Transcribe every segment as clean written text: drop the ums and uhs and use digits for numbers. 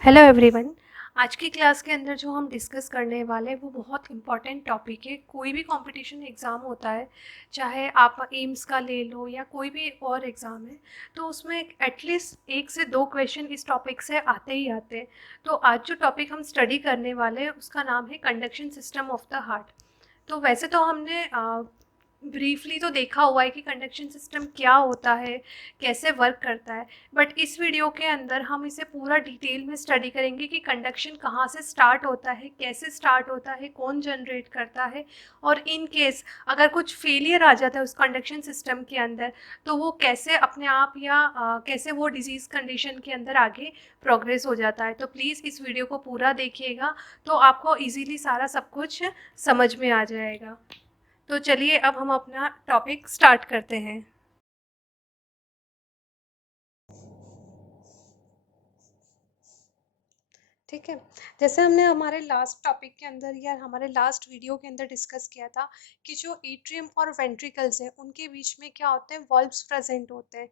Hello everyone. आज की class के अंदर जो हम डिस्कस करने वाले हैं वो बहुत इम्पॉर्टेंट टॉपिक है। कोई भी कंपटीशन एग्ज़ाम होता है, चाहे आप एम्स का ले लो या कोई भी और एग्ज़ाम है, तो उसमें एटलीस्ट 1 से 2 क्वेश्चन इस टॉपिक से आते ही आते हैं। तो आज जो टॉपिक हम स्टडी करने वाले हैं उसका नाम है conduction system of the heart. तो वैसे तो हमने ब्रीफली तो देखा हुआ है कि कंडक्शन सिस्टम क्या होता है, कैसे वर्क करता है, बट इस वीडियो के अंदर हम इसे पूरा डिटेल में स्टडी करेंगे कि कंडक्शन कहाँ से स्टार्ट होता है, कैसे स्टार्ट होता है, कौन जनरेट करता है, और इन केस अगर कुछ फेलियर आ जाता है उस कंडक्शन सिस्टम के अंदर तो वो कैसे अपने आप या कैसे वो डिजीज़ कंडीशन के अंदर आगे प्रोग्रेस हो जाता है। तो प्लीज़ इस वीडियो को पूरा देखिएगा, तो आपको ईजीली सारा सब कुछ समझ में आ जाएगा। तो चलिए अब हम अपना टॉपिक स्टार्ट करते हैं। ठीक है, जैसे हमने हमारे लास्ट टॉपिक के अंदर या हमारे लास्ट वीडियो के अंदर डिस्कस किया था कि जो एट्रियम और वेंट्रिकल्स हैं उनके बीच में क्या होते हैं, वॉल्व्स प्रेजेंट होते हैं।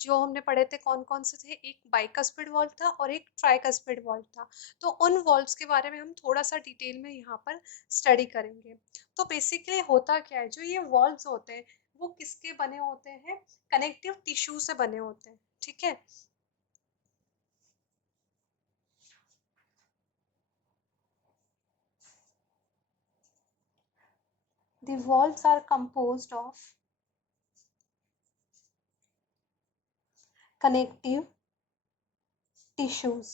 जो हमने पढ़े थे कौन कौन से थे, एक बाइकस्पिड वॉल्व था और एक ट्राइकस्पिड वॉल्व था। तो उन वॉल्व्स के बारे में हम थोड़ा सा डिटेल में यहाँ पर स्टडी करेंगे। तो बेसिकली होता क्या है, जो ये वॉल्व्स होते हैं वो किसके बने होते हैं, कनेक्टिव टिश्यू से बने होते हैं। ठीक है, the valves are composed of connective tissues।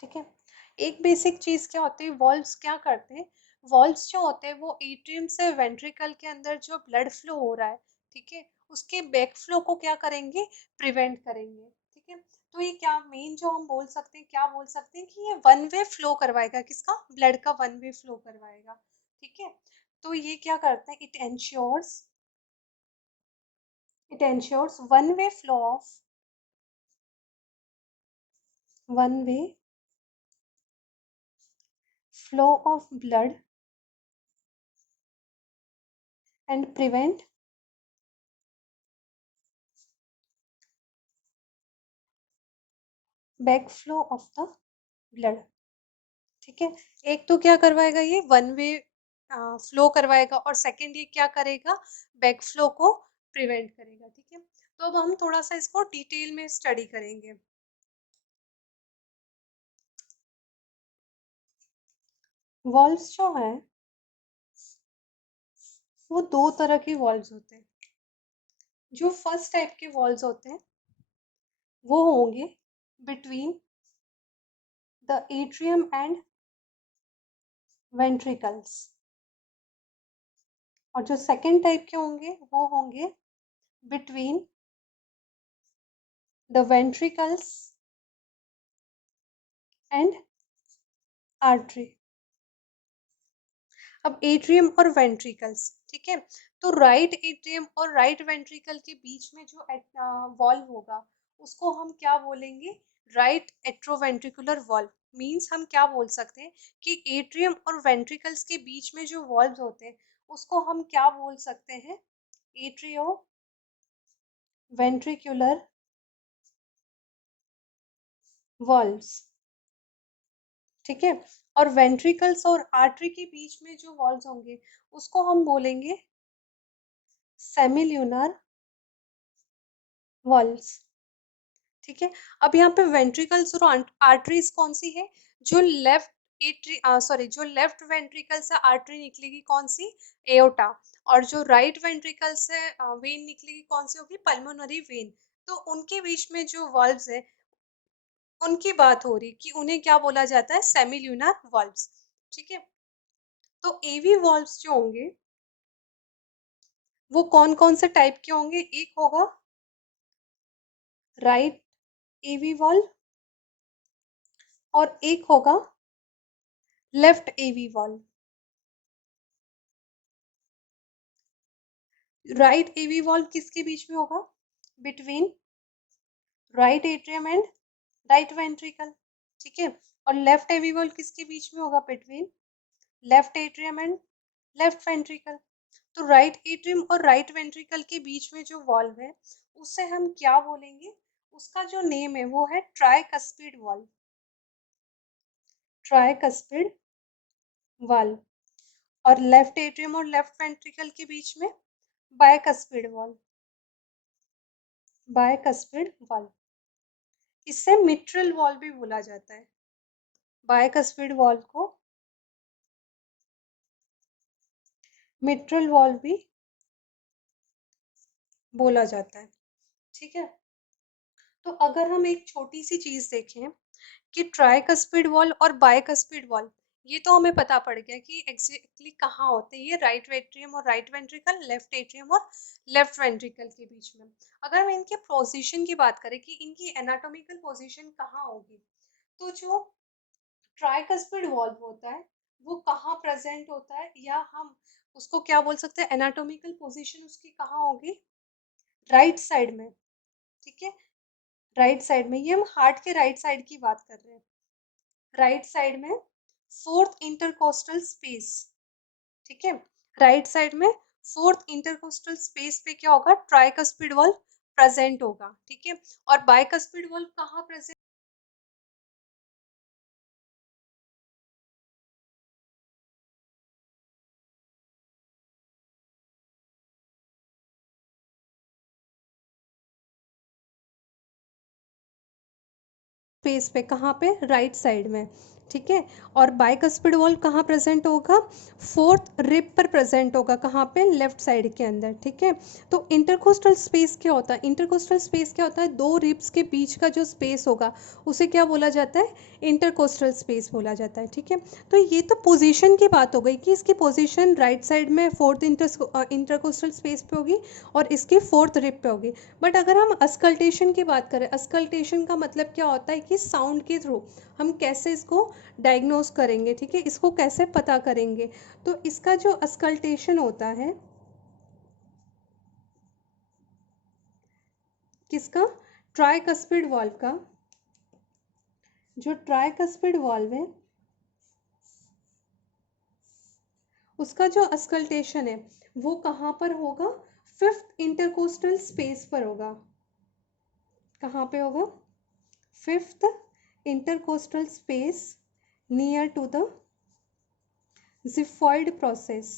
ठीक है, एक बेसिक चीज क्या होती है, वॉल्व्स क्या करते हैं, वॉल्व्स जो होते हैं वो एट्रियम से वेंट्रिकल के अंदर जो ब्लड फ्लो हो रहा है, ठीक है, उसके बैक फ्लो को क्या करेंगे, प्रिवेंट करेंगे। ठीक है, तो ये क्या मेन जो हम बोल सकते हैं, क्या बोल सकते हैं कि ये वन वे फ्लो करवाएगा, किसका, ब्लड का वन वे फ्लो करवाएगा। ठीक है, तो ये क्या करते हैं, it ensures one way flow of one way flow of blood and prevent backflow of the blood। ठीक है, एक तो क्या करवाएगा, ये वन वे फ्लो करवाएगा, और सेकंड ये क्या करेगा, बैकफ्लो को प्रिवेंट करेगा। ठीक है, तो अब हम थोड़ा सा इसको डिटेल में स्टडी करेंगे। वॉल्व्स जो है वो दो तरह के वॉल्व्स होते हैं। जो फर्स्ट टाइप के वॉल्व्स होते हैं वो होंगे between the atrium and ventricles, और जो सेकंड टाइप के होंगे वो होंगे between the ventricles and artery. अब एट्रियम और वेंट्रिकल्स, ठीक है, तो राइट एट्रियम और राइट वेंट्रिकल के बीच में जो वॉल्व होगा उसको हम क्या बोलेंगे, राइट एट्रोवेंट्रिकुलर वॉल्व। मींस हम क्या बोल सकते हैं कि एट्रियम और वेंट्रिकल्स के बीच में जो वॉल्व होते हैं उसको हम क्या बोल सकते हैं, एट्रियो वेंट्रिकुलर वॉल्व्स। ठीक है, और वेंट्रिकल्स और आर्टरी के बीच में जो वॉल्व्स होंगे उसको हम बोलेंगे सेमिल्यूनर वॉल्व्स। ठीक है, अब यहाँ पे वेंट्रिकल्स और आर्टरीज कौन सी है, जो लेफ्ट जो लेफ्ट वेंट्रिकल से आर्टरी निकलेगी कौन सी, एओर्टा, और जो राइट वेंट्रिकल से वेन निकलेगी कौन सी होगी, पल्मोनरी वेन। तो उनके बीच में जो वॉल्व्स है उनकी बात हो रही कि उन्हें क्या बोला जाता है, सेमिल्यूनर वॉल्व्स। ठीक है, तो एवी वॉल्व्स जो होंगे वो कौन कौन से टाइप के होंगे, एक होगा राइट एवी वॉल्व और एक होगा लेफ्ट एवी वॉल्व। राइट एवी वॉल्व किसके बीच में होगा, between right atrium and right ventricle. ठीक है, और लेफ्ट एवी वॉल्व किसके बीच में होगा, between left atrium and left ventricle. तो राइट एट्रियम और राइट वेंट्रिकल के बीच में जो वॉल्व है उसे हम क्या बोलेंगे, उसका जो नेम है वो है ट्राइकस्पिड वाल्व, ट्राइकस्पिड वाल्व। और लेफ्ट एट्रियम और लेफ्ट वेंट्रिकल के बीच में बायकस्पिड वाल्व, बायकस्पिड वाल्व। इसे मिट्रल वाल्व भी बोला जाता है, बायकस्पिड वाल्व को मिट्रल वाल्व भी बोला जाता है। ठीक है, तो अगर हम एक छोटी सी चीज देखें कि ट्राइकस्पिड वाल्व और बायकस्पिड वाल्व, ये तो हमें पता पड़ गया कि एग्जैक्टली कहाँ होते हैं ये, राइट एट्रियम और राइट वेंट्रिकल, लेफ्ट एट्रियम और लेफ्ट वेंट्रिकल के बीच में। अगर हम इनके पोजीशन की बात करें कि इनकी एनाटॉमिकल पोजीशन कहाँ होगी, तो जो ट्राइकस्पिड वाल्व होता है वो कहाँ प्रेजेंट होता है, या हम उसको क्या बोल सकते हैं, एनाटॉमिकल पोजीशन उसकी कहाँ होगी, राइट साइड में। ठीक है, राइट साइड में, ये हम हार्ट के राइट साइड की बात कर रहे हैं, राइट साइड में फोर्थ इंटरकोस्टल स्पेस। ठीक है, राइट साइड में फोर्थ इंटरकोस्टल स्पेस पे क्या होगा, ट्राइकस्पिड वाल्व प्रेजेंट होगा। ठीक है, और बाइकस्पिड वाल्व कहाँ प्रेजेंट, स्पेस पे, कहाँ पे, राइट साइड में। ठीक है, और बाइकस्पिड वाल्व कहाँ प्रेजेंट होगा, फोर्थ रिब पर प्रेजेंट होगा, कहाँ पे, लेफ्ट साइड के अंदर। ठीक है, तो इंटरकोस्टल स्पेस क्या होता है, इंटरकोस्टल स्पेस क्या होता है, दो रिब्स के बीच का जो स्पेस होगा उसे क्या बोला जाता है, इंटरकोस्टल स्पेस बोला जाता है। ठीक है, तो ये तो पोजीशन की बात हो गई कि इसकी पोजीशन राइट साइड में फोर्थ इंटरकोस्टल स्पेस पे होगी और इसकी फोर्थ रिब पे होगी। बट अगर हम अस्कल्टेशन की बात करें, अस्कल्टेशन का मतलब क्या होता है कि साउंड के थ्रू हम कैसे इसको डायग्नोस करेंगे। ठीक है, इसको कैसे पता करेंगे, तो इसका जो अस्कल्टेशन होता है, किसका, ट्राइकस्पिड वाल्व का, जो ट्राइकस्पिड वाल्व है उसका जो अस्कल्टेशन है वो कहाँ पर होगा, फिफ्थ इंटरकोस्टल स्पेस पर होगा। कहाँ पे होगा, fifth intercostal space near to the xiphoid process.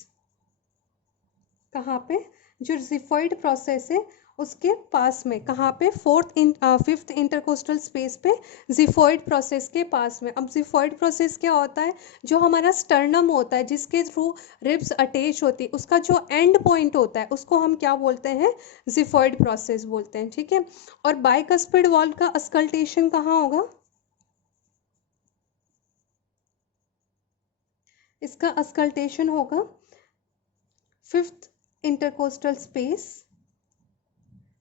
कहाँ पे, जो जिफॉइड प्रोसेस है उसके पास में, कहाँ पे, फिफ्थ इंटरकोस्टल स्पेस पे, जिफॉइड प्रोसेस के पास में। अब जिफॉइड प्रोसेस क्या होता है, जो हमारा स्टर्नम होता है जिसके थ्रू रिब्स अटैच होती है, उसका जो एंड पॉइंट होता है उसको हम क्या बोलते हैं, जिफॉइड प्रोसेस बोलते हैं। ठीक है, और बाइकस्पिड वाल्व का अस्कल्टेशन कहाँ होगा, इसका अस्कल्टेशन होगा फिफ्थ इंटरकोस्टल स्पेस,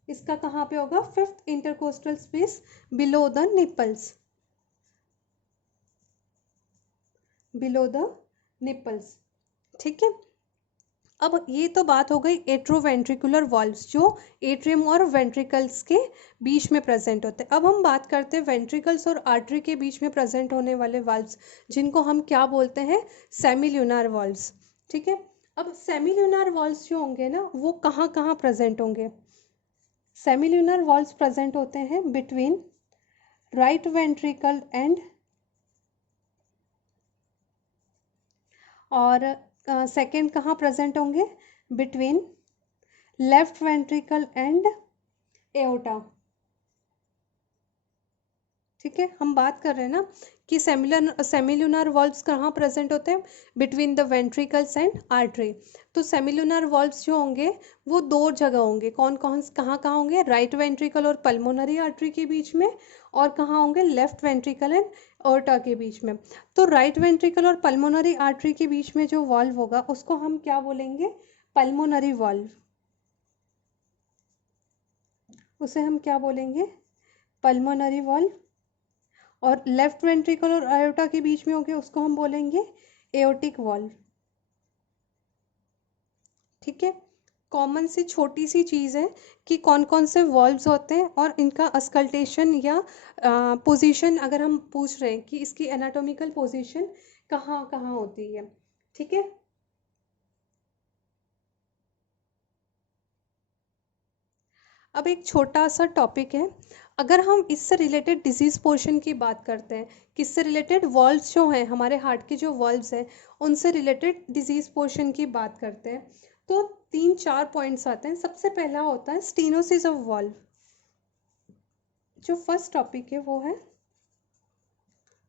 इसका कहाँ पे होगा, fifth intercostal space below the nipples, below the nipples. ठीक है, अब ये तो बात हो गई एट्रोवेंट्रिकुलर वाल्व्स जो एट्रियम और वेंट्रिकल्स के बीच में प्रेजेंट होते हैं। अब हम बात करते हैं वेंट्रिकल्स और आर्टरी के बीच में प्रेजेंट होने वाले वाल्व्स, जिनको हम क्या बोलते हैं, सेमिल्यूनार वाल्व्स। ठीक है, अब सेमिल्यूनार वाल्व्स जो होंगे ना वो कहाँ कहाँ प्रेजेंट होंगे, सेमिल्यूनार वाल्व्स प्रेजेंट होते हैं बिटवीन राइट वेंट्रिकल एंड, और सेकंड कहाँ प्रेजेंट होंगे, between left ventricle and aorta. ठीक है, हम बात कर रहे हैं ना कि सेमिल्यूनार वाल्व्स कहाँ प्रेजेंट होते हैं, between the ventricles and artery. तो सेमिल्यूनार वाल्व्स जो होंगे वो दो जगह होंगे, कौन कौन कहाँ कहाँ होंगे, राइट वेंट्रिकल और पल्मोनरी आर्टरी के बीच में, और कहाँ होंगे, लेफ्ट वेंट्रिकल एंड एओर्टा के बीच में। तो राइट वेंट्रिकल और पल्मोनरी आर्टरी के बीच में जो वाल्व होगा उसको हम क्या बोलेंगे, पल्मोनरी वाल्व, उसे हम क्या बोलेंगे, पल्मोनरी वाल्व। और लेफ्ट वेंट्रिकल और आयोटा के बीच में होंगे उसको हम बोलेंगे एओर्टिक वाल्व। ठीक है, कॉमन सी छोटी सी चीज़ है कि कौन कौन से वाल्व्स होते हैं और इनका अस्कल्टेशन या पोजीशन अगर हम पूछ रहे हैं कि इसकी एनाटॉमिकल पोजीशन कहाँ कहाँ होती है। ठीक है, अब एक छोटा सा टॉपिक है, अगर हम इससे रिलेटेड डिजीज़ पोर्शन की बात करते हैं, किससे रिलेटेड, वॉल्व्स जो हैं हमारे हार्ट के, जो वॉल्व्स हैं उनसे रिलेटेड डिजीज़ पोर्शन की बात करते हैं, तो 3-4 पॉइंट्स आते हैं। सबसे पहला होता है स्टीनोसिस ऑफ वॉल्व। जो फर्स्ट टॉपिक है वो है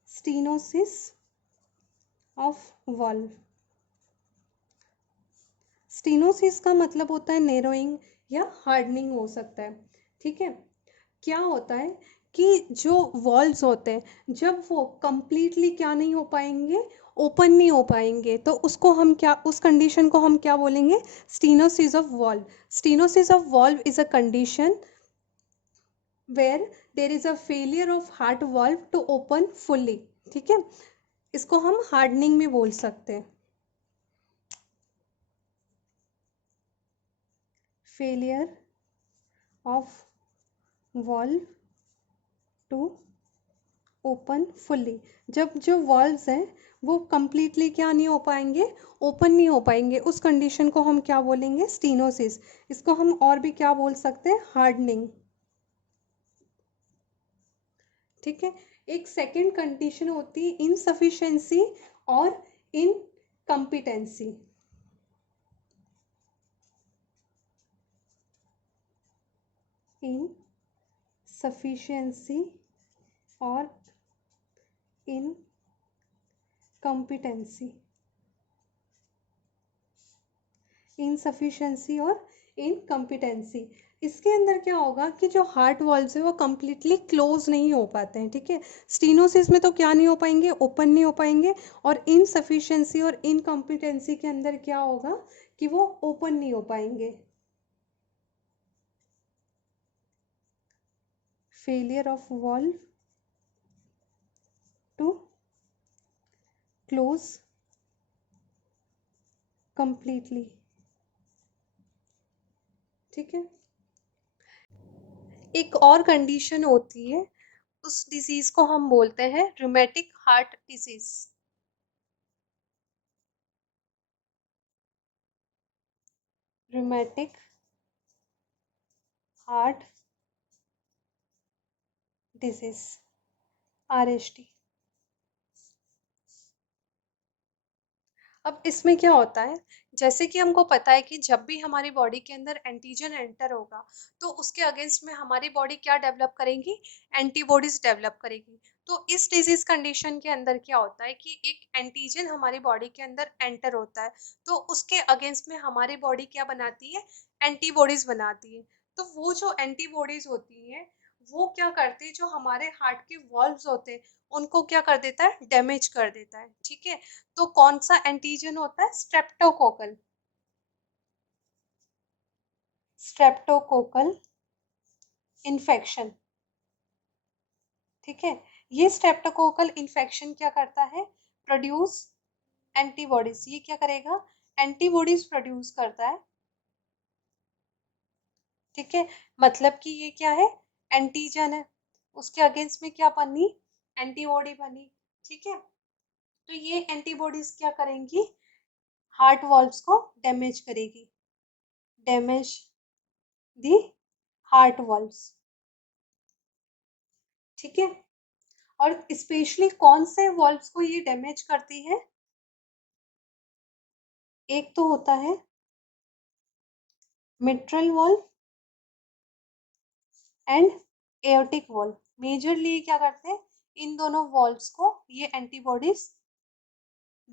स्टीनोसिस ऑफ वॉल्व। स्टीनोसिस का मतलब होता है नेरोइंग या हार्डनिंग हो सकता है, ठीक है। क्या होता है कि जो वॉल्व्स होते हैं जब वो कंप्लीटली क्या नहीं हो पाएंगे, ओपन नहीं हो पाएंगे, तो उसको हम क्या, उस कंडीशन को हम क्या बोलेंगे, stenosis of valve. Stenosis of valve is a condition where there is a failure of heart valve to open fully, ठीक है। इसको हम हार्डनिंग भी बोल सकते हैं। Failure of valve to open fully, जब जो वॉल्व्स हैं वो कंप्लीटली क्या नहीं हो पाएंगे, ओपन नहीं हो पाएंगे, उस कंडीशन को हम क्या बोलेंगे, स्टीनोसिस। इसको हम और भी क्या बोल सकते हैं, हार्डनिंग, ठीक है। एक सेकंड कंडीशन होती है इनसफिशिएंसी और इनकम्पिटेंसी। इनसफिशिएंसी और इनकम्पिटेंसी, इनसफिशिएंसी और इनकम्पिटेंसी। इसके अंदर क्या होगा कि जो हार्ट वॉल्व्स है वो कम्प्लीटली क्लोज नहीं हो पाते हैं, ठीक है। स्टीनोसिस में तो क्या नहीं हो पाएंगे, ओपन नहीं हो पाएंगे, और इनसफिशिएंसी और इनकम्पिटेंसी के अंदर क्या होगा कि वो ओपन नहीं हो पाएंगे। Failure of valve to close completely, ठीक है। एक और कंडीशन होती है, उस डिजीज को हम बोलते हैं rheumatic heart disease. Rheumatic heart disease, RHD. अब इसमें क्या होता है, जैसे कि हमको पता है कि जब भी हमारी बॉडी के अंदर एंटीजन एंटर होगा तो उसके अगेंस्ट में हमारी बॉडी क्या डेवलप करेगी, एंटीबॉडीज डेवलप करेगी। तो इस डिजीज कंडीशन के अंदर क्या होता है कि एक एंटीजन हमारी बॉडी के अंदर एंटर होता है, तो उसके अगेंस्ट में हमारी बॉडी क्या बनाती है, एंटीबॉडीज बनाती है। तो वो जो एंटीबॉडीज होती हैं वो क्या करती है, जो हमारे हार्ट के वॉल्व्स होते हैं उनको क्या कर देता है, डैमेज कर देता है, ठीक है। तो कौन सा एंटीजन होता है, स्ट्रेप्टोकोकल, स्ट्रेप्टोकोकल इन्फेक्शन, ठीक है। ये स्ट्रेप्टोकोकल इन्फेक्शन क्या करता है, प्रोड्यूस एंटीबॉडीज। ये क्या करेगा, एंटीबॉडीज प्रोड्यूस करता है, ठीक है। मतलब कि ये क्या है, एंटीजन है, उसके अगेंस्ट में क्या बनी, एंटीबॉडी बनी, ठीक है। तो ये एंटीबॉडीज क्या करेंगी, हार्ट वॉल्व्स को डैमेज करेगी, डैमेज दी हार्ट वॉल्व्स, ठीक है। और स्पेशली कौन से वॉल्व्स को ये डैमेज करती है, एक तो होता है mitral valve and aortic valve. Majorly क्या करते हैं, इन दोनों वॉल्व्स को ये एंटीबॉडीज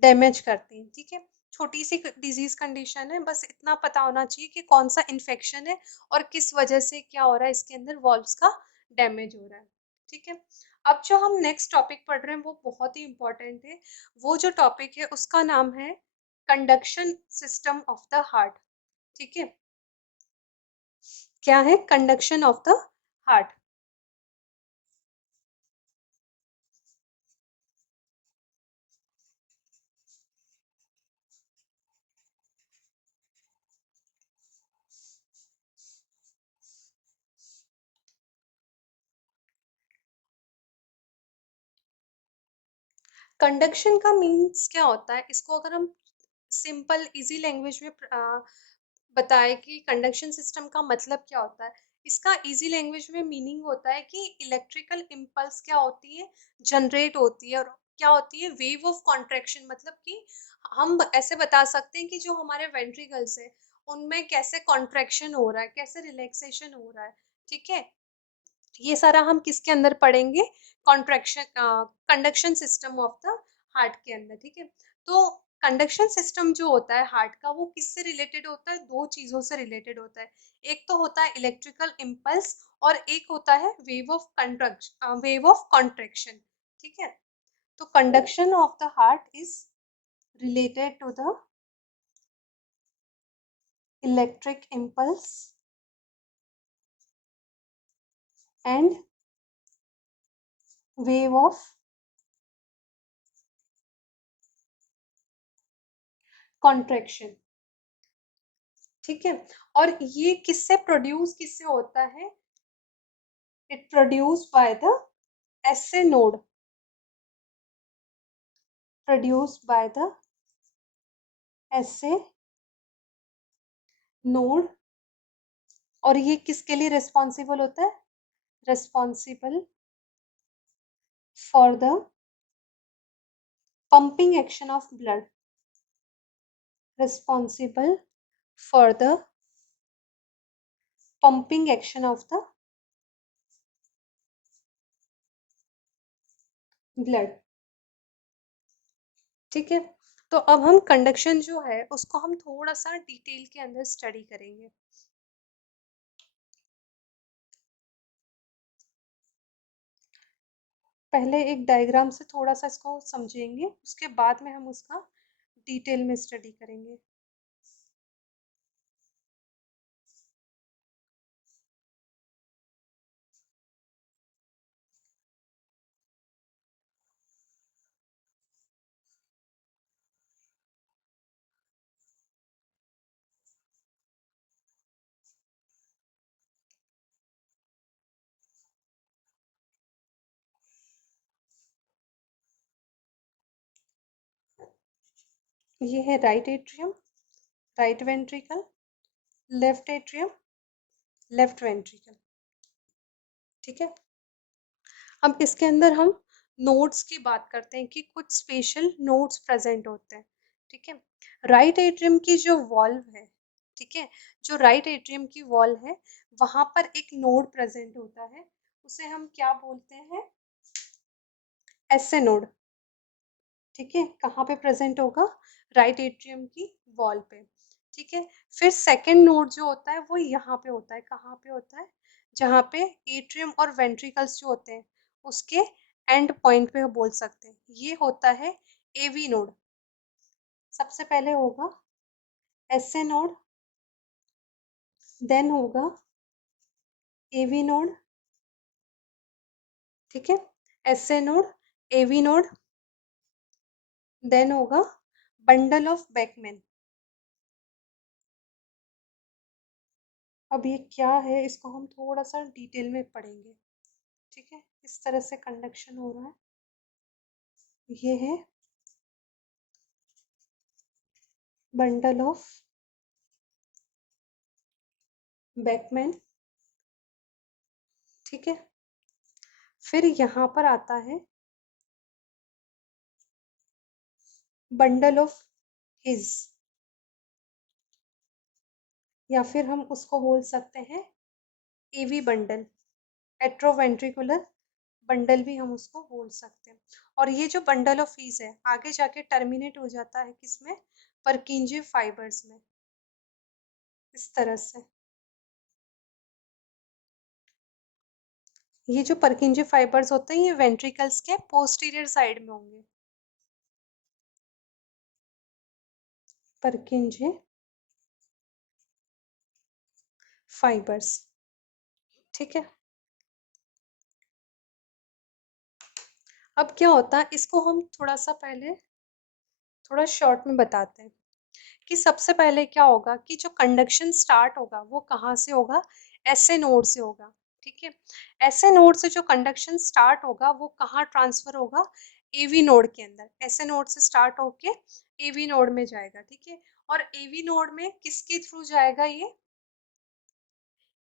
डैमेज करती हैं, ठीक है। छोटी सी डिजीज कंडीशन है, बस इतना पता होना चाहिए कि कौन सा इन्फेक्शन है और किस वजह से क्या हो रहा है, इसके अंदर वॉल्व्स का डैमेज हो रहा है, ठीक है। अब जो हम नेक्स्ट टॉपिक पढ़ रहे हैं वो बहुत ही इंपॉर्टेंट है। वो जो टॉपिक है उसका नाम है conduction system of the heart, ठीक है। क्या है, conduction of the heart. Conduction का मीन्स क्या होता है, इसको अगर हम सिंपल इजी लैंग्वेज में बताए कि कंडक्शन सिस्टम का मतलब क्या होता है। इसका इजी लैंग्वेज में मीनिंग होता है कि इलेक्ट्रिकल इम्पल्स क्या होती है, जनरेट होती है, और क्या होती है, वेव ऑफ कॉन्ट्रैक्शन। मतलब कि हम ऐसे बता सकते हैं कि जो हमारे वेंट्रिकल्स है उनमें कैसे कॉन्ट्रैक्शन हो रहा है, कैसे रिलैक्सेशन हो रहा है। ठीक है, ये सारा हम किसके अंदर पढ़ेंगे, contraction conduction system of the heart के अंदर। ठीक है, तो कंडक्शन सिस्टम जो होता है हार्ट का, वो किससे रिलेटेड होता है, दो चीजों से रिलेटेड होता है। एक तो होता है इलेक्ट्रिकल इम्पल्स, और एक होता है वेव ऑफ कॉन्ट्रैक्शन। ठीक है, तो conduction of the heart is related to the electric impulse and wave of contraction. ठीक है, और ये किससे होता है, it produce by the SA node, produce by the SA node. और ये किसके लिए रिस्पॉन्सिबल होता है, responsible for the pumping action of blood, responsible for the pumping action of the blood. ठीक है, तो अब हम कंडक्शन जो है उसको हम थोड़ा सा डिटेल के अंदर स्टडी करेंगे। पहले एक डायग्राम से थोड़ा सा इसको समझेंगे, उसके बाद में हम उसका डिटेल में स्टडी करेंगे। ये है right atrium, right ventricle, left atrium, left ventricle. ठीक है, अब इसके अंदर हम नोड्स की बात करते हैं कि कुछ स्पेशल नोड्स प्रेजेंट होते हैं। ठीक है, राइट एट्रियम की जो वॉल्व है, ठीक है, जो राइट एट्रियम की वॉल है वहां पर एक नोड प्रेजेंट होता है, उसे हम क्या बोलते हैं, एसए नोड। ठीक है, कहाँ पे प्रेजेंट होगा, राइट एट्रियम की वॉल पे। ठीक है, फिर सेकंड नोड जो होता है वो यहाँ पे होता है, कहाँ पे होता है, जहाँ पे एट्रियम और वेंट्रिकल्स जो होते हैं उसके एंड पॉइंट पे बोल सकते हैं, ये होता है एवी नोड। सबसे पहले होगा एसए नोड, देन होगा एवी नोड। ठीक है, SA node, AV node, then होगा बंडल ऑफ बेकमैन। अब ये क्या है, इसको हम थोड़ा सा डिटेल में पढ़ेंगे। ठीक है, इस तरह से कंडक्शन हो रहा है, ये है बंडल ऑफ बेकमैन। ठीक है, फिर यहाँ पर आता है बंडल ऑफ हिज, या फिर हम उसको बोल सकते हैं एवी बंडल, एट्रोवेंट्रिकुलर बंडल भी हम उसको बोल सकते हैं। और ये जो बंडल ऑफ हिज है आगे जाके टर्मिनेट हो जाता है किसमें, परकिंजे फाइबर्स में, इस तरह से। ये जो परकिंजे फाइबर्स होते हैं ये वेंट्रिकल्स के पोस्टीरियर साइड में होंगे, परकिंजे फाइबर्स। ठीक है, अब क्या होता है, इसको हम थोड़ा सा पहले थोड़ा शॉर्ट में बताते हैं कि सबसे पहले क्या होगा कि जो कंडक्शन स्टार्ट होगा वो कहाँ से होगा, एसए नोड से होगा। ठीक है, एसए नोड से जो कंडक्शन स्टार्ट होगा वो कहाँ ट्रांसफर होगा, एवी नोड के अंदर। एसए नोड से स्टार्ट होके एवी नोड में जाएगा। ठीक है, और एवी नोड में किसके थ्रू जाएगा, ये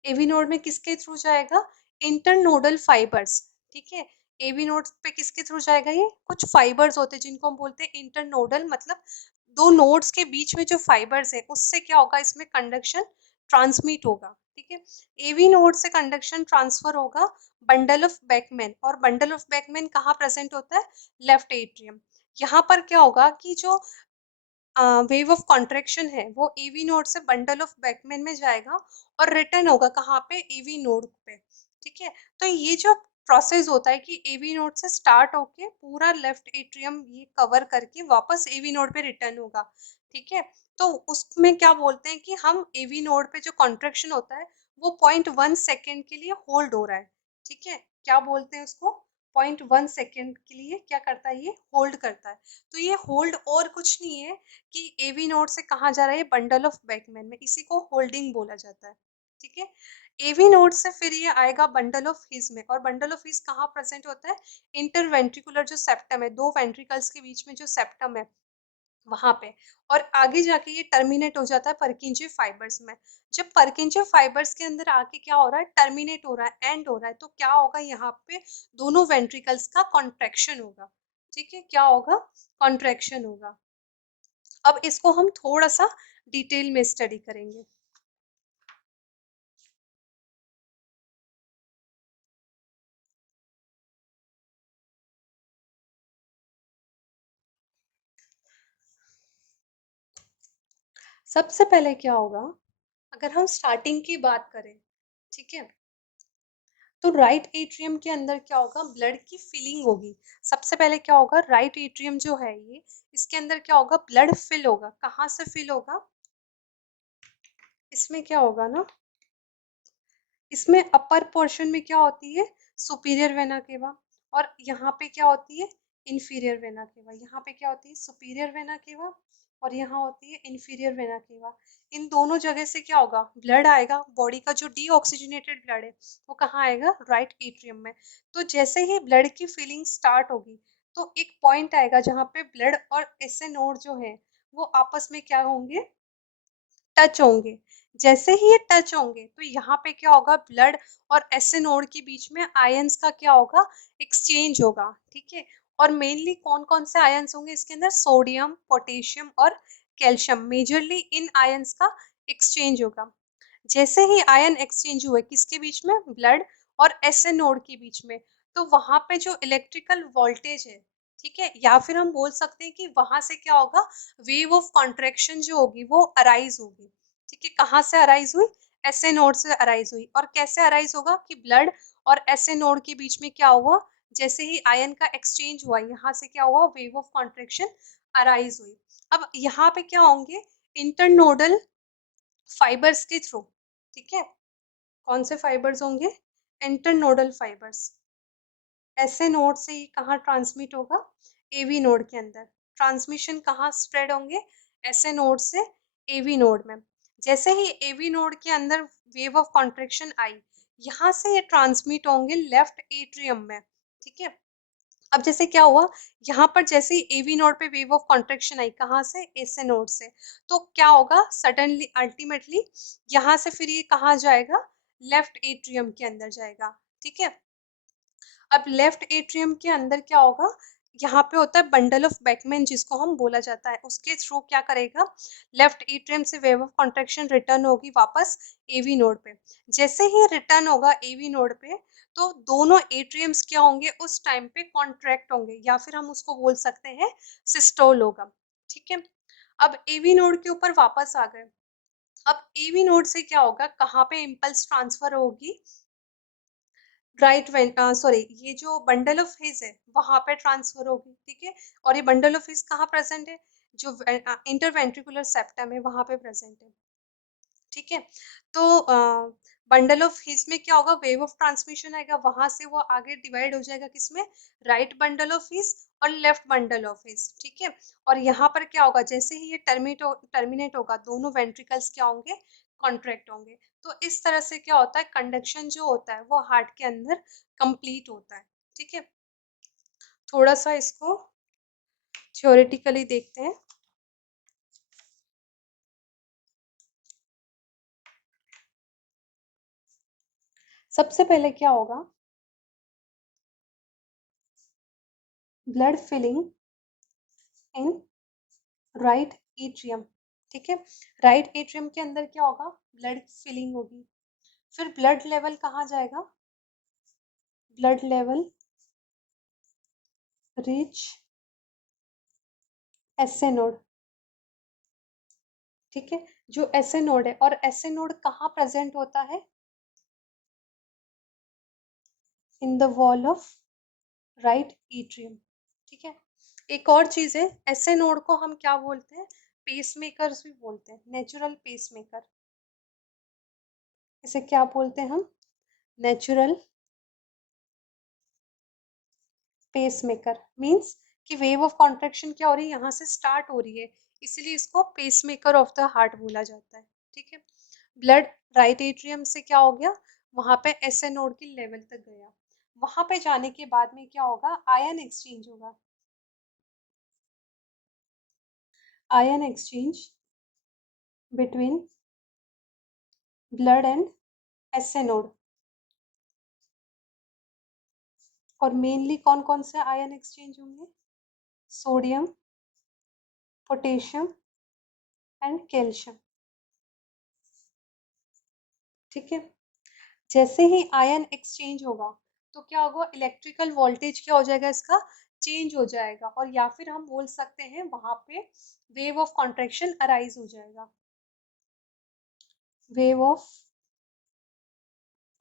एवी नोड में किसके थ्रू जाएगा? इंटरनोडल फाइबर्स, ठीक है। एवी नोड पे किसके थ्रू जाएगा? ये कुछ फाइबर्स होते हैं जिनको हम बोलते हैं इंटरनोडल, मतलब दो नोड्स के बीच में जो फाइबर्स है उससे क्या होगा, इसमें कंडक्शन ट्रांसमिट होगा, ठीक है। एवी नोड से कंडक्शन ट्रांसफर होगा बंडल ऑफ बेकमैन, और बंडल ऑफ बेकमैन कहाँ प्रेजेंट होता है? Left atrium. यहाँ पर क्या होगा कि जो वेव ऑफ कॉन्ट्रैक्शन है वो एवी नोड से बंडल ऑफ बेकमैन में जाएगा और रिटर्न होगा कहाँ पे? एवी नोड पे, ठीक है। तो ये जो प्रोसेस होता है कि एवी नोड से स्टार्ट होके पूरा लेफ्ट एट्रियम ये कवर करके वापस एवी नोड पे रिटर्न होगा, ठीक है। तो उसमें क्या बोलते हैं कि हम एवी नोड पे जो कॉन्ट्रैक्शन होता है वो 0.1 सेकेंड के लिए होल्ड हो रहा है, ठीक है। क्या बोलते हैं उसको? 0.1 सेकेंड के लिए क्या करता है? ये होल्ड करता है। तो ये होल्ड और कुछ नहीं है कि एवी नोड से कहाँ जा रहा है? बंडल ऑफ बेकमैन में, इसी को होल्डिंग बोला जाता है, ठीक है। एवी नोड से फिर ये आएगा बंडल ऑफ हिज में, और बंडल ऑफ हिज कहाँ प्रेजेंट होता है? इंटरवेंट्रिकुलर जो सेप्टम है, दो वेंट्रिकल्स के बीच में जो सेप्टम है वहां पे, और आगे जाके ये टर्मिनेट हो जाता है परकिंजे फाइबर्स में। जब परकिंजे फाइबर्स के अंदर आके क्या हो रहा है? टर्मिनेट हो रहा है, एंड हो रहा है, तो क्या होगा यहाँ पे? दोनों वेंट्रिकल्स का कॉन्ट्रैक्शन होगा, ठीक है। क्या होगा? कॉन्ट्रैक्शन होगा। अब इसको हम थोड़ा सा डिटेल में स्टडी करेंगे। सबसे पहले क्या होगा, अगर हम स्टार्टिंग की बात करें, ठीक है, तो राइट एट्रियम के अंदर क्या होगा? ब्लड की फिलिंग होगी। सबसे पहले क्या होगा? राइट एट्रियम जो है ये, इसके अंदर क्या होगा? ब्लड फिल होगा। कहाँ से फिल होगा? इसमें क्या होगा ना, इसमें अपर पोर्शन में क्या होती है? सुपीरियर वेना केवा, और यहाँ पे क्या होती है? Inferior vena cava. यहाँ पे क्या होती है? सुपीरियर वेना केवा, और यहाँ होती है इंफीरियर वेना केवा। इन दोनों जगह से क्या होगा? ब्लड आएगा। बॉडी का जो डीऑक्सीजनेटेड ब्लड है वो कहाँ आएगा? राइट एट्रियम में। तो जैसे ही ब्लड की फिलिंग स्टार्ट होगी तो एक पॉइंट आएगा जहाँ पे ब्लड और एसए नोड जो है वो आपस में क्या होंगे? टच होंगे। जैसे ही ये टच होंगे तो यहाँ पे क्या होगा? ब्लड और एसए नोड के बीच में आयंस का क्या होगा? एक्सचेंज होगा, ठीक है। और मेनली कौन कौन से आयंस होंगे इसके अंदर? सोडियम, पोटेशियम और कैल्शियम, मेजरली इन आयंस का एक्सचेंज होगा। जैसे ही आयन एक्सचेंज हुए किसके बीच में? ब्लड और एसए नोड के बीच में, तो वहां पे जो इलेक्ट्रिकल वोल्टेज है, ठीक है, या फिर हम बोल सकते हैं कि वहां से क्या होगा? वेव ऑफ कॉन्ट्रैक्शन जो होगी वो अराइज होगी, ठीक है। कहाँ से अराइज हुई? एसए नोड से अराइज हुई। और कैसे अराइज होगा? कि ब्लड और एसए नोड के बीच में क्या हुआ? जैसे ही आयन का एक्सचेंज हुआ यहाँ से क्या हुआ? वेव ऑफ कॉन्ट्रैक्शन अराइज हुई। अब यहाँ पे क्या होंगे? इंटरनोडल फाइबर्स के थ्रू, ठीक है। कौन से फाइबर्स होंगे? Internodal fibres. एसए नोड से ही कहाँ ट्रांसमिट होगा? एवी नोड के अंदर। ट्रांसमिशन कहाँ स्प्रेड होंगे? एसए नोड से एवी नोड में। जैसे ही एवी नोड के अंदर वेव ऑफ कॉन्ट्रैक्शन आई, यहाँ से ये ट्रांसमिट होंगे लेफ्ट एट्रियम में, ठीक है। अब जैसे क्या हुआ, यहाँ पर जैसे ही एवी नोड पे वेव ऑफ कॉन्ट्रैक्शन आई, कहाँ से? एसए नोड से। तो क्या होगा? सडनली अल्टीमेटली यहाँ से फिर ये कहाँ जाएगा? लेफ्ट एट्रियम के अंदर जाएगा, ठीक है। अब लेफ्ट एट्रियम के अंदर क्या होगा? यहाँ पे होता है बंडल ऑफ बेकमैन जिसको हम बोला जाता है, उसके थ्रू क्या करेगा? लेफ्ट एट्रियम से वेव ऑफ कॉन्ट्रैक्शन रिटर्न होगी वापस एवी नोड पे। जैसे ही रिटर्न होगा एवी नोड पे, तो दोनों एट्रियम्स क्या होंगे? उस टाइम पे कॉन्ट्रैक्ट होंगे, या फिर हम उसको बोल सकते हैं सिस्टोल होगा, ठीक है। अब एवी नोड के ऊपर वापस आ गए। अब एवी नोड से क्या होगा? कहाँ पे इम्पल्स ट्रांसफर होगी? राइट सॉरी, ये जो बंडल ऑफ हिज है वहां पे ट्रांसफर होगी, ठीक है। और ये बंडल ऑफ हिज कहाँ प्रेजेंट है? जो इंटरवेंट्रिकुलर सेप्टम है वहां पे प्रेजेंट है, ठीक है। तो बंडल ऑफ हिज में क्या होगा? वेव ऑफ ट्रांसमिशन आएगा, वहां से वो आगे डिवाइड हो जाएगा किसमें? राइट बंडल ऑफ हिज और लेफ्ट बंडल ऑफ हिज, ठीक है। और यहाँ पर क्या होगा? जैसे ही ये टर्मिनेट होगा दोनों वेंट्रिकल्स क्या होंगे? कॉन्ट्रैक्ट होंगे। तो इस तरह से क्या होता है? कंडक्शन जो होता है वो हार्ट के अंदर कंप्लीट होता है, ठीक है। थोड़ा सा इसको थ्योरेटिकली देखते हैं। सबसे पहले क्या होगा, blood filling in right atrium. ठीक है, राइट एट्रियम के अंदर क्या होगा, ब्लड फिलिंग होगी। फिर ब्लड लेवल कहाँ जाएगा, blood level reach S A node. ठीक है, जो एसए नोड है, और एसए नोड कहाँ प्रेजेंट होता है, in the wall of right atrium. ठीक है, एक और चीज है, एसए नोड को हम क्या बोलते हैं, पेसमेकर्स भी बोलते हैं, नेचुरल पेसमेकर। इसे क्या बोलते हैं हम, नेचुरल पेसमेकर। मीन्स कि वेव ऑफ कॉन्ट्रेक्शन क्या हो रही है, यहाँ से स्टार्ट हो रही है, इसीलिए इसको पेसमेकर ऑफ द हार्ट बोला जाता है। ठीक है, ब्लड राइट एट्रियम से क्या हो गया, वहां पे एसए नोड की लेवल तक गया। वहां पे जाने के बाद में क्या होगा, आयन एक्सचेंज होगा, ion exchange between blood and S A node. और मेनली कौन कौन से आयन एक्सचेंज होंगे, सोडियम, पोटेशियम एंड कैल्शियम। ठीक है, जैसे ही आयन एक्सचेंज होगा तो क्या होगा, इलेक्ट्रिकल वोल्टेज क्या हो जाएगा, इसका चेंज हो जाएगा, और या फिर हम बोल सकते हैं वहां पे वेव ऑफ कॉन्ट्रेक्शन अराइज हो जाएगा, wave of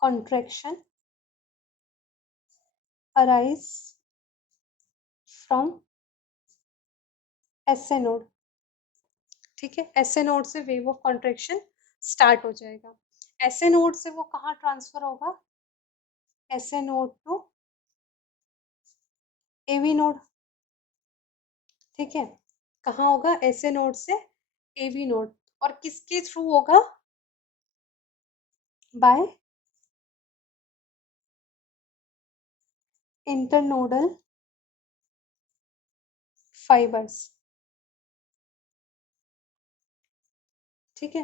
contraction arise from SA node. ठीक है, एसए नोड से वेव ऑफ कॉन्ट्रेक्शन स्टार्ट हो जाएगा। एसए नोड से वो कहाँ ट्रांसफर होगा, SA node to AV node. ठीक है, कहाँ होगा, एसए नोड से एवी नोड, और किसके थ्रू होगा, बाय इंटरनोडल फाइबर्स। ठीक है,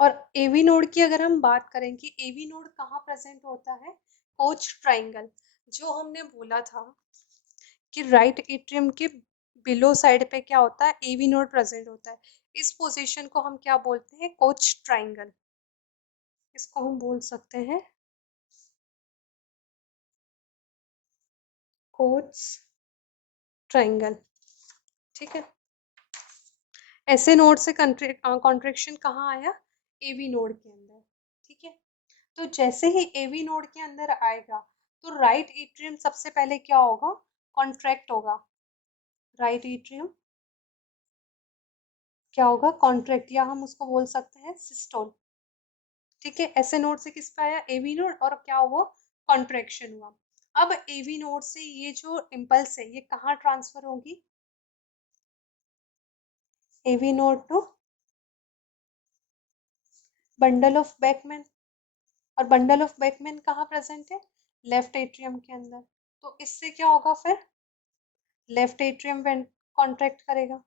और एवी नोड की अगर हम बात करें कि एवी नोड कहाँ प्रेजेंट होता है, कोच ट्राइंगल। जो हमने बोला था कि राइट एट्रियम के बिलो साइड पे क्या होता है, एवी नोड प्रेजेंट होता है। इस पोजीशन को हम क्या बोलते हैं, कोच ट्राइंगल। इसको हम बोल सकते हैं कोच ट्राइंगल। ठीक है, ऐसे नोड से कॉन्ट्रेक्शन कहाँ आया, एवी नोड के अंदर। ठीक है, तो जैसे ही एवी नोड के अंदर आएगा तो राइट एट्रियम सबसे पहले क्या होगा, कॉन्ट्रैक्ट होगा। राइट एट्रियम क्या होगा, कॉन्ट्रैक्ट, या हम उसको बोल सकते हैं सिस्टोल। ठीक है, ऐसे नोड से किस पे आया, एवी नोड, और क्या हुआ, कॉन्ट्रैक्शन हुआ। अब एवी नोड से ये जो इम्पल्स है ये कहाँ ट्रांसफर होगी, AV node to bundle of Bachmann. और बंडल ऑफ बैकमैन कहाँ प्रेजेंट है, लेफ्ट एट्रियम के अंदर। तो इससे क्या होगा फिर, लेफ्ट एट्रियम कॉन्ट्रैक्ट करेगा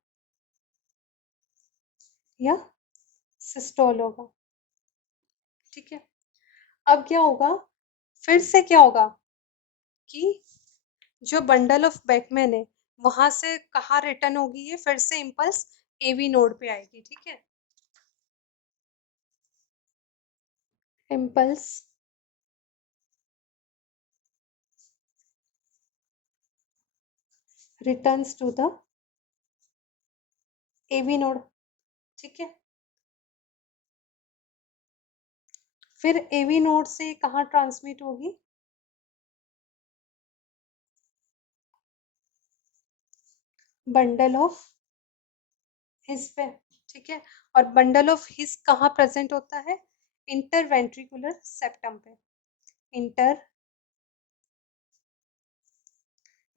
या सिस्टोल होगा। ठीक है, अब क्या होगा, फिर से क्या होगा कि जो बंडल ऑफ बैकमैन है वहां से कहाँ रिटर्न होगी, ये फिर से इम्पल्स एवी नोड पे आएगी। ठीक है, impulse returns to the AV node. ठीक है, फिर एवी नोड से कहाँ ट्रांसमिट होगी, बंडल ऑफ हिज पे। ठीक है, और बंडल ऑफ हिज कहाँ प्रेजेंट होता है, इंटरवेंट्रिकुलर सेप्टम पे। इंटर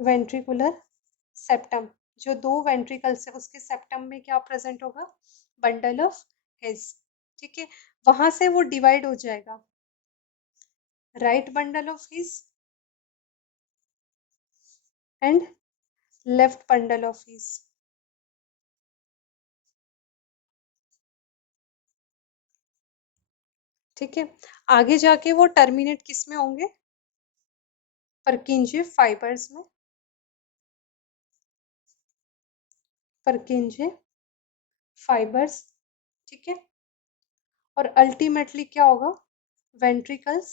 वेंट्रिकुलर सेप्टम, जो दो वेंट्रिकल्स है उसके सेप्टम में क्या प्रेजेंट होगा, बंडल ऑफ हिज। ठीक है, वहां से वो डिवाइड हो जाएगा, right bundle of his and left bundle of his. ठीक है। आगे जाके वो टर्मिनेट किस में होंगे? परकिंजे फाइबर्स में, परकिंजे फाइबर्स, ठीक है। और अल्टीमेटली क्या होगा? वेंट्रिकल्स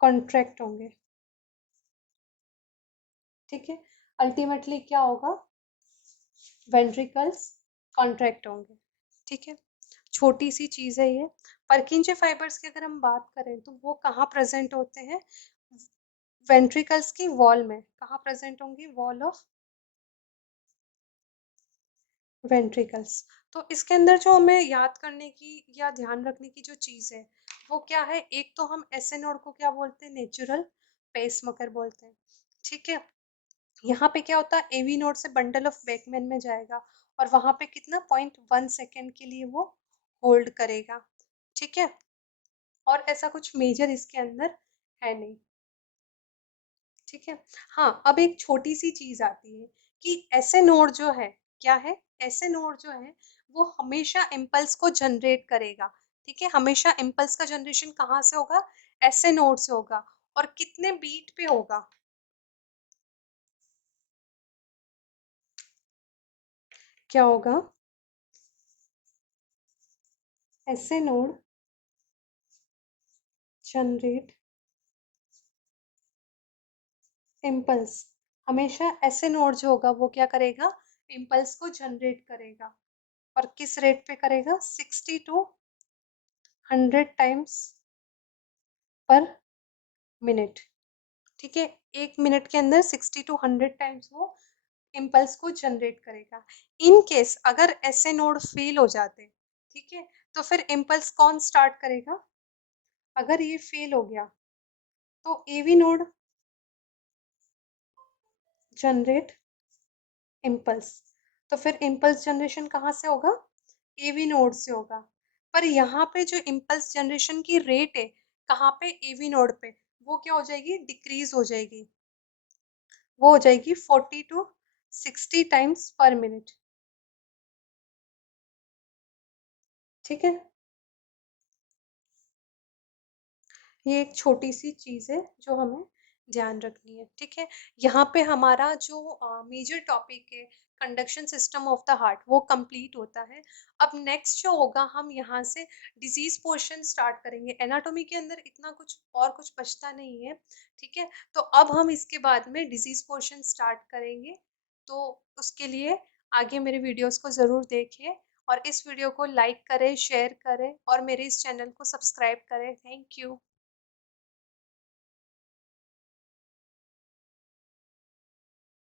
कॉन्ट्रैक्ट होंगे, ठीक है। अल्टीमेटली क्या होगा? वेंट्रिकल्स कॉन्ट्रैक्ट होंगे, ठीक है। छोटी सी चीज है ये। परकिंजे फाइबर्स की अगर हम बात करें तो वो कहाँ प्रेजेंट होते हैं? वेंट्रिकल्स की वॉल में। कहाँ प्रेजेंट होंगी? Wall of ventricles. तो इसके अंदर जो हमें याद करने की या ध्यान रखने की जो चीज़ है वो क्या है? एक तो हम ऐसे नोड को क्या बोलते हैं? नेचुरल पेसमेकर बोलते हैं, ठीक है। यहाँ पे क्या होता है? एवी नोड से बंडल ऑफ बेकमैन में जाएगा और वहां पे कितना 0.1 सेकेंड के लिए वो होल्ड करेगा, ठीक है। और ऐसा कुछ मेजर इसके अंदर है नहीं, ठीक है। हाँ, अब एक छोटी सी चीज आती है कि ऐसे नोड जो है, क्या है? ऐसे नोड जो है वो हमेशा इम्पल्स को जनरेट करेगा, ठीक है। हमेशा इम्पल्स का जनरेशन कहाँ से होगा? ऐसे नोड से होगा। और कितने बीट पे होगा? क्या होगा? ऐसे नोड जनरेट इम्पल्स। हमेशा ऐसे नोड जो होगा वो क्या करेगा? इम्पल्स को जनरेट करेगा। और किस रेट पे करेगा? 60 to 100 टाइम्स पर मिनट, ठीक है। 1 मिनट के अंदर 60 to 100 टाइम्स वो इम्पल्स को जनरेट करेगा। इन केस अगर ऐसे नोड फेल हो जाते, ठीक है, तो फिर इम्पल्स कौन स्टार्ट करेगा? अगर ये फेल हो गया तो एवी नोड जनरेट इम्पल्स। तो फिर इम्पल्स जनरेशन कहाँ से होगा? एवी नोड से होगा। पर यहाँ पे जो इम्पल्स जनरेशन की रेट है कहाँ पे? एवी नोड पे। वो क्या हो जाएगी? डिक्रीज हो जाएगी। वो हो जाएगी 40 to 60 टाइम्स पर मिनट, ठीक है। ये एक छोटी सी चीज़ है जो हमें ध्यान रखनी है, ठीक है। यहाँ पे हमारा जो मेजर टॉपिक है conduction system of the heart वो कंप्लीट होता है। अब नेक्स्ट जो होगा हम यहाँ से डिजीज पोर्शन स्टार्ट करेंगे। एनाटॉमी के अंदर इतना कुछ और कुछ बचता नहीं है, ठीक है। तो अब हम इसके बाद में डिजीज पोर्शन स्टार्ट करेंगे। तो उसके लिए आगे मेरे वीडियोस को ज़रूर देखिए और इस वीडियो को लाइक करें, शेयर करें और मेरे इस चैनल को सब्सक्राइब करें। Thank you.